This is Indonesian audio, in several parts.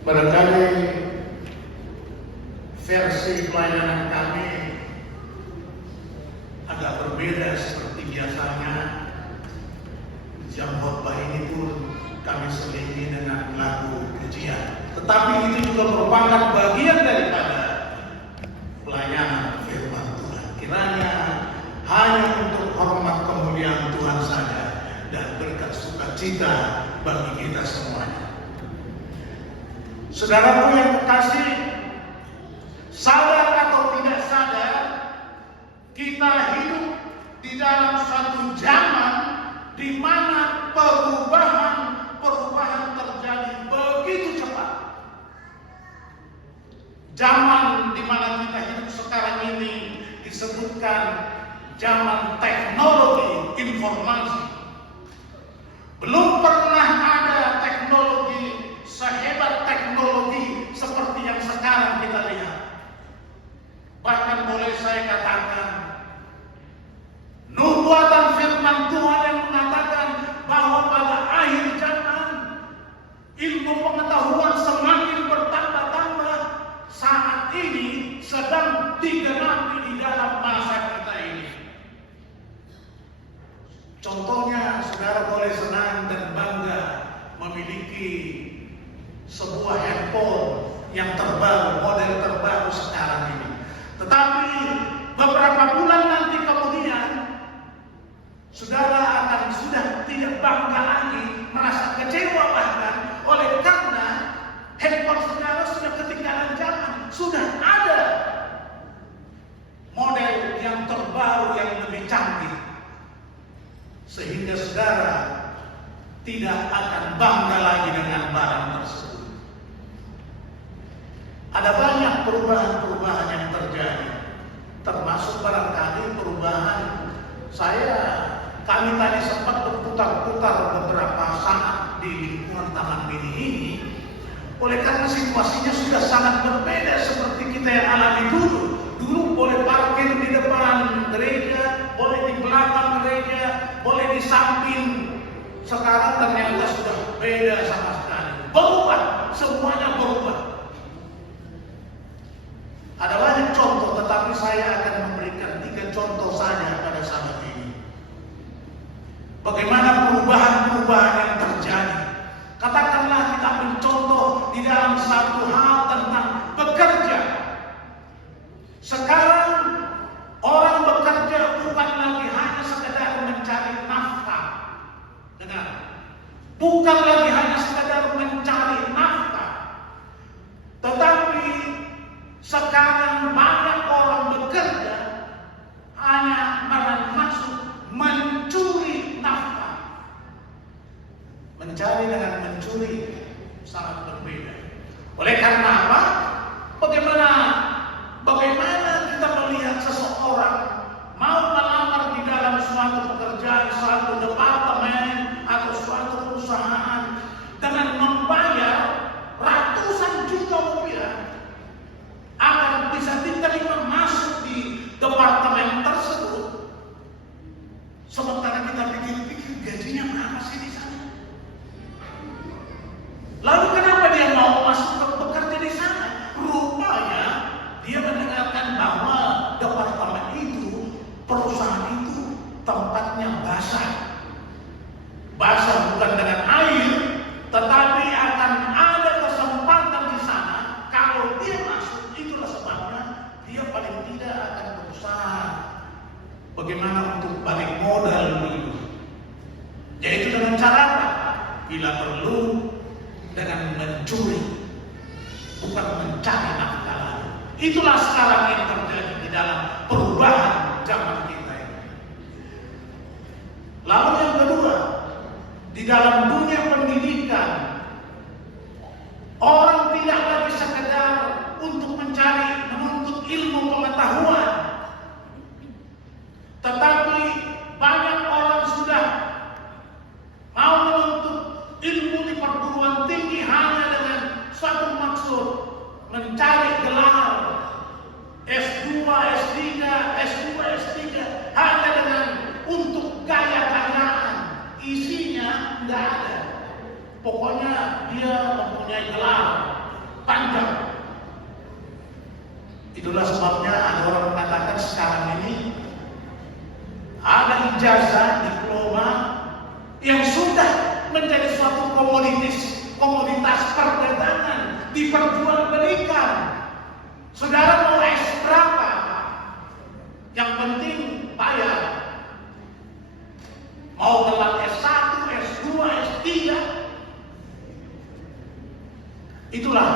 Barangkali versi pelayanan kami agak berbeda seperti biasanya. Jam khotbah ini pun kami selingi dengan lagu pujian, tetapi itu juga merupakan bagian daripada pelayanan firman Tuhan. Kiranya hanya untuk hormat kemuliaan Tuhan saja dan berkat sukacita bagi kita semuanya. Saudaraku yang kekasih, sadar atau tidak sadar, kita hidup di dalam suatu zaman di mana perubahan terjadi begitu cepat. Zaman di mana kita hidup sekarang ini disebutkan zaman teknologi informasi. Belum pernah ada teknologi sehebat teknologi seperti yang sekarang kita lihat. Bahkan boleh saya katakan, nubuatan firman Tuhan yang mengatakan bahwa pada akhir zaman ilmu pengetahuan semakin bertambah-tambah, saat ini sedang digenapi di dalam masa kita ini. Contohnya, saudara boleh senang dan bangga memiliki sebuah handphone yang terbaru, model terbaru sekarang ini. Tetapi beberapa bulan nanti kemudian, saudara akan sudah tidak bangga lagi, merasa kecewa bahkan oleh karena handphone saudara sudah ketinggalan zaman. Sudah ada model yang terbaru yang lebih canggih, sehingga saudara tidak akan bangga lagi dengan barang tersebut. Ada banyak perubahan-perubahan yang terjadi, termasuk barangkali perubahan kami tadi sempat berputar-putar beberapa saat di lingkungan Taman Mini ini, oleh karena situasinya sudah sangat berbeda seperti kita yang alami dulu. Dulu boleh parkir di depan gereja, boleh di belakang gereja, boleh di samping. Sekarang ternyata sudah beda sama sekali. Berubah, semuanya berubah. Ada banyak contoh, tetapi saya akan memberikan 3 contoh saja pada saat ini. Bagaimana perubahan-perubahan yang terjadi. Katakanlah kita ambil contoh di dalam satu hal tentang bekerja. Sekarang orang bekerja bukan lagi hanya sekedar mencari nafkah. Dengar, bukan lagi hanya sekedar mencari nafkah, tetapi sekarang banyak orang bekerja hanya bermaksud mencuri nafkah. Mencari dengan mencuri sangat berbeda. Oleh karena apa? Bagaimana kita melihat seseorang mau melamar di dalam suatu pekerjaan, suatu departemen atau suatu perusahaan dengan membayar ratusan juta rupiah agar bisa diterima masuk di departemen tersebut. Sementara kita pikir-pikir gajinya berapa sih di sana? Lalu kenapa dia mau masuk bekerja di sana? Rupanya dia mendengarkan bahwa departemen itu, perusahaan itu tempatnya basah. Basah bukan dengan air, tetapi akan ada kesempatan di sana. Kalau dia masuk, itulah sebabnya dia paling tidak akan berusaha bagaimana untuk balik modal dulu. Yaitu dengan cara apa? Bila perlu dengan mencuri, bukan mencari nafkah lagi. Itulah sekarang yang terjadi di dalam perubahan zaman kita ini. Lalu yang kedua, di dalam dunia pendidikan, orang tidak lagi sekedar untuk menuntut ilmu pengetahuan, tetapi banyak orang sudah mau menuntut ilmu di perguruan tinggi hanya dengan satu maksud, mencari gelar S2, S3, S2, S3 hanya dengan untuk gaya Pokoknya dia mempunyai gelar panjang. Itulah sebabnya ada orang mengatakan sekarang ini ada ijazah, diploma yang sudah menjadi suatu komoditas perdagangan, diperjualbelikan. Saudara mau S berapa? Yang penting bayar. Mau gelar S1, S2, S3. Itulah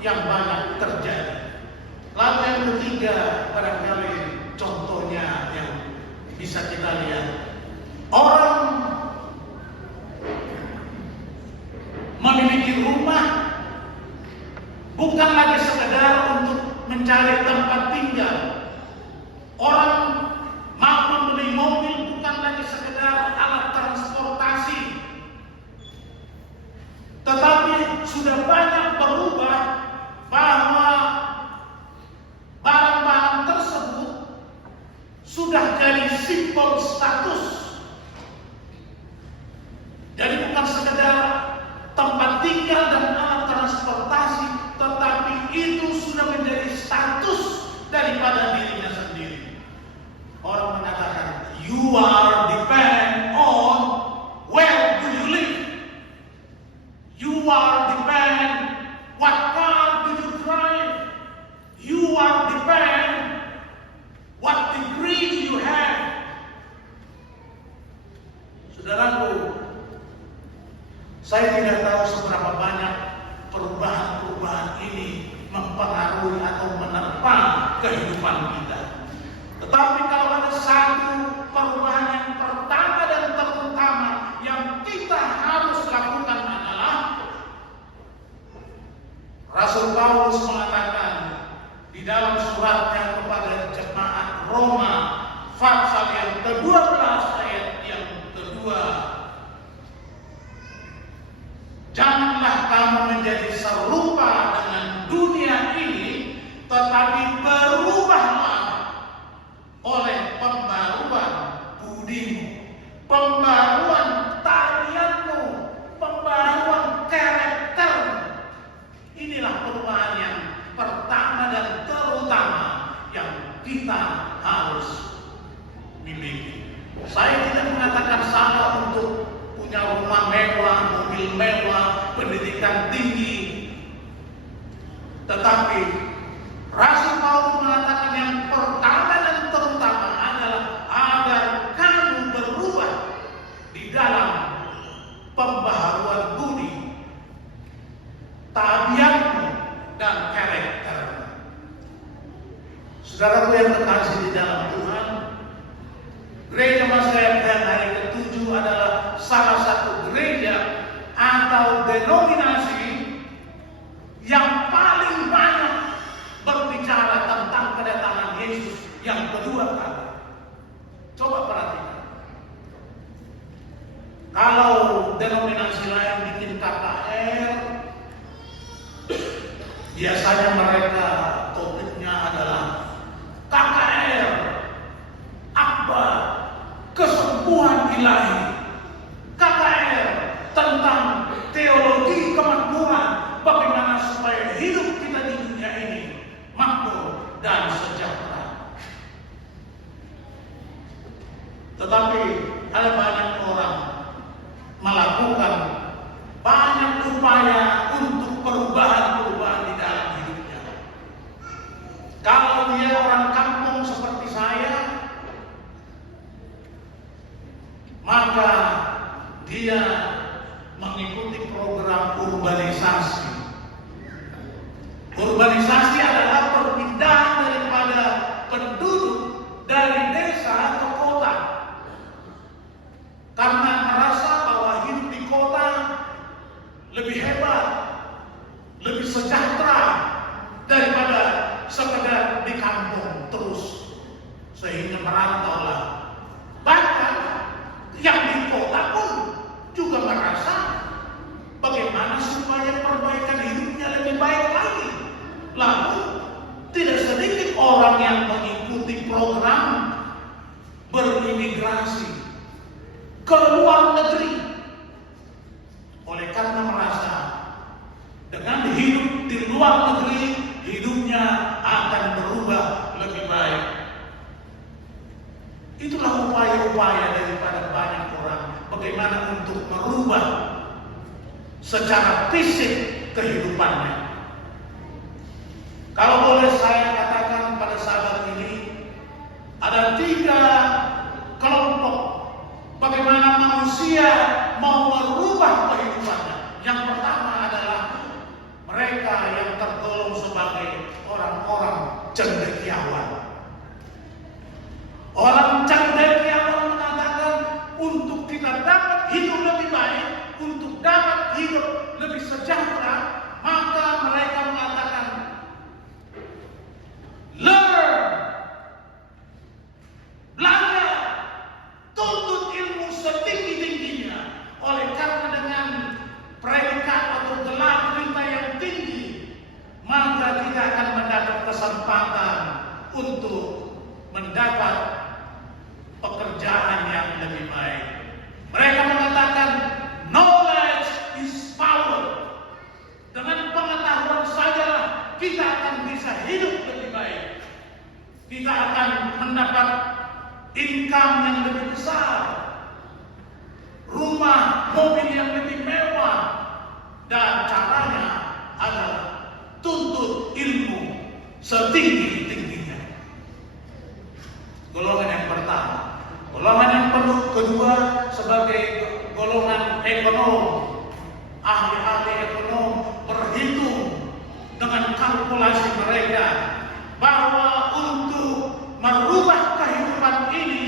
yang banyak terjadi. Lalu yang ketiga, barangkali contohnya yang bisa kita lihat, orang memiliki rumah bukan lagi sekedar untuk mencari tempat tinggal. Orang mau membeli mobil bukan lagi sekedar alat transportasi, tetapi sudah banyak berubah bahwa barang-barang tersebut sudah jadi simbol status. Jadi bukan sekedar tempat tinggal dan alat transportasi, tetapi itu sudah menjadi status daripada dirinya sendiri. Orang mengatakan, you are depend on where do you live. You are depend what car do you drive. You are depend what degree you have. Saudaraku, saya tidak tahu seberapa banyak perubahan-perubahan ini mempengaruhi atau menerpa kehidupan kita. Tetapi kalau ada satu perubahan yang pertama dan terutama yang kita harus lakukan adalah, Rasul Paulus mengatakan di dalam suratnya kepada jemaat Roma pasal yang ke-12 ayat yang kedua, janganlah kamu menjadi serupa dengan dunia ini, tetapi berubahlah oleh pembaruan budimu, pembaruan tarianmu, pembaruan karakter. Inilah perubahan yang pertama dan terutama yang kita harus miliki. Saya tidak mengatakan salah untuk punya rumah mewah, mobil mewah, pendidikan tinggi. Tetapi Rasul Paulus mengatakan yang pertama dan terutama adalah agar kamu berubah di dalam pembaharuan budi, tabiatmu, dan karakter. Saudaraku yang terkasih di dalam Tuhan, Gereja Mazda hari ke-7 adalah salah satu gereja atau denominasi yang paling banyak berbicara tentang kedatangan Yesus yang kedua kali. Coba perhatikan. Kalau denominasi lain bikin KKR, biasanya mereka topiknya adalah KKR, akbar, kesembuhan ilahi. KKR tentang teologi kemakmuran, bagaimana supaya hidup kita di dunia ini makmur dan sejahtera. Tetapi ada banyak orang melakukan banyak upaya untuk perubahan-perubahan di dalam hidupnya. Kalau dia orang kampung seperti saya, maka dia mengikuti program urbanisasi. Urbanisasi adalah perpindahan daripada penduduk dari desa ke kota, karena merasa bahwa hidup di kota lebih hebat, lebih sejahtera daripada sekedar di kampung terus, sehingga merantaulah. Bahkan yang di kota pun juga merasa bagaimana supaya perbaikan hidupnya lebih baik lagi. Lalu tidak sedikit orang yang mengikuti program berimigrasi ke luar negeri. Oleh karena di luar negeri, hidupnya akan berubah lebih baik. Itulah upaya-upaya daripada banyak orang bagaimana untuk merubah secara fisik kehidupannya. Kalau boleh saya katakan pada saat ini, ada 3 kelompok bagaimana manusia mau merubah kehidupannya. Yang pertama adalah mereka yang tergolong sebagai orang-orang cendekiawan. Orang cendekiawan mengatakan untuk kita dapat hidup lebih baik, untuk dapat hidup lebih sejahtera, maka mereka mengatakan learn, belajar, tuntut ilmu setinggi-tingginya. Oleh karena dengan predikat atau gelar kita yang tinggi, maka kita akan mendapat kesempatan untuk mendapat pekerjaan yang lebih baik. Mereka mengatakan knowledge is power. Dengan pengetahuan sajalah kita akan bisa hidup lebih baik. Kita akan mendapat income yang lebih besar, rumah, mobil yang lebih mewah, dan caranya adalah tuntut ilmu setinggi-tingginya. Golongan yang pertama. Golongan yang kedua sebagai golongan ekonom. Ahli-ahli ekonom berhitung dengan kalkulasi mereka bahwa untuk merubah kehidupan ini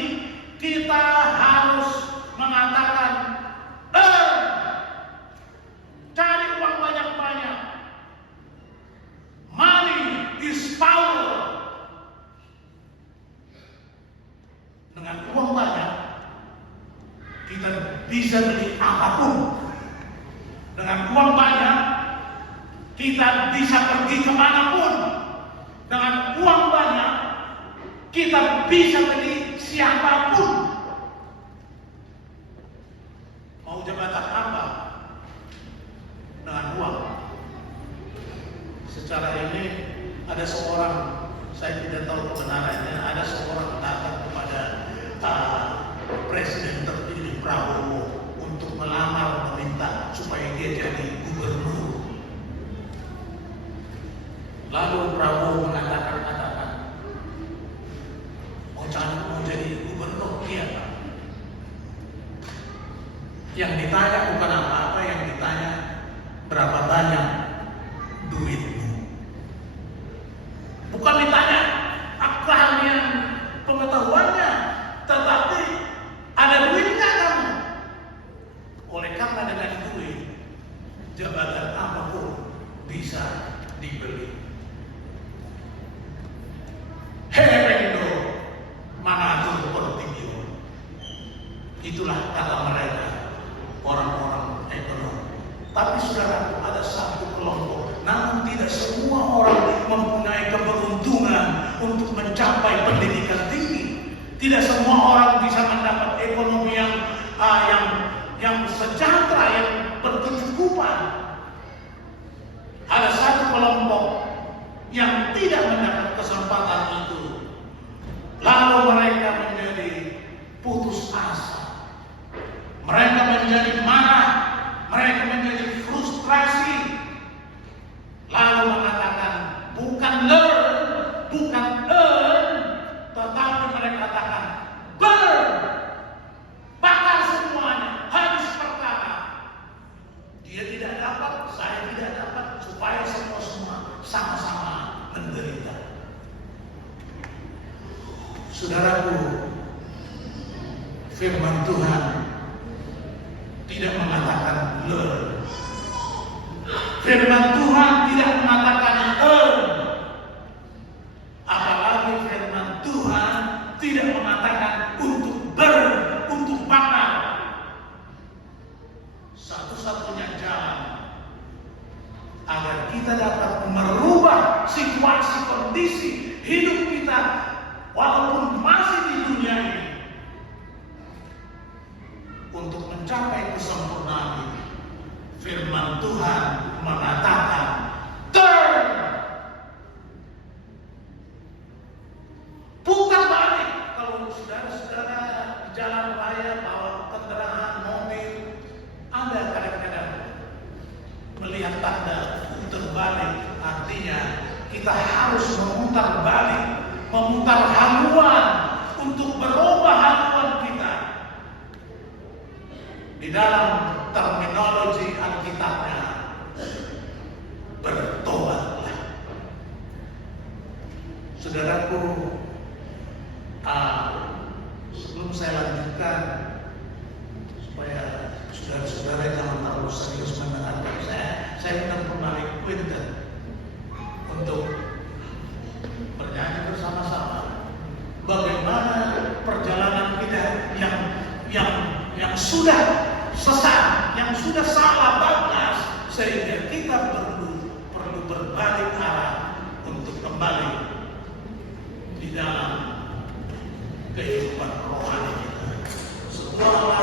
kita harus mengatakan cari uang banyak-banyak. Money is power. Dengan uang banyak kita bisa beli apapun. Dengan uang banyak kita bisa pergi kemanapun. Dengan uang banyak kita bisa beli siapapun. Mau jabatan apa? Dengan uang. Secara ini ada seorang, saya tidak tahu kebenarannya, ada seorang datang kepada Presiden terpilih Prabowo untuk melamar, meminta supaya dia jadi gubernur. Lalu Prabowo mengatakan, mau jadi gubernur, iya. Yang ditanya bukan apa-apa, yang ditanya berapa banyak duitmu. Bukan ditanya keahlian pengetahuannya, tetapi ada duitnya kamu. Oleh karena dengan duit, jabatan apapun bisa dibeli. Herendo manatur portibio. Itulah kata mereka, orang-orang ekonom. Tapi saudara, ada satu kelompok, namun tidak semua orang mempunyai keberuntungan untuk mencapai pendidikan tinggi. Tidak semua orang bisa mendapat ekonomi yang sejahtera, yang berkecukupan. Ada satu kelompok yang tidak mendapat kesempatan itu. Lalu mereka menjadi putus asa. Mereka menjadi marah. Mereka menjadi frustrasi. Lalu mengatakan bukan learn, bukan earn, tetapi mereka katakan burn. Bakar semuanya, habis perkara. Dia tidak dapat, saya tidak dapat, supaya semua sama-sama menderita. Saudaraku, firman Tuhan tidak mengatakan learn. Firman Tuhan tidak mengatakan earn. Apalagi firman Tuhan tidak mengatakan untuk burn, untuk bakar. Satu-satunya jalan agar kita dapat merubah situasi kondisi hidup kita walaupun masih di dunia ini, untuk mencapai kesempurnaan ini, firman Tuhan mengatakan turn. berbalik, artinya kita harus memutar balik, memutar haluan untuk berubah haluan kita. Di dalam terminologi Alkitabnya, bertobatlah. Saudaraku, sebelum saya lanjutkan, supaya saudara-saudara jangan terlalu serius mendengarkan saya akan kembali Quinten untuk bernyanyi bersama-sama bagaimana perjalanan kita yang sudah sesat, yang sudah salah bablas, sehingga kita perlu berbalik arah untuk kembali di dalam kehidupan rohani kita. Sebuah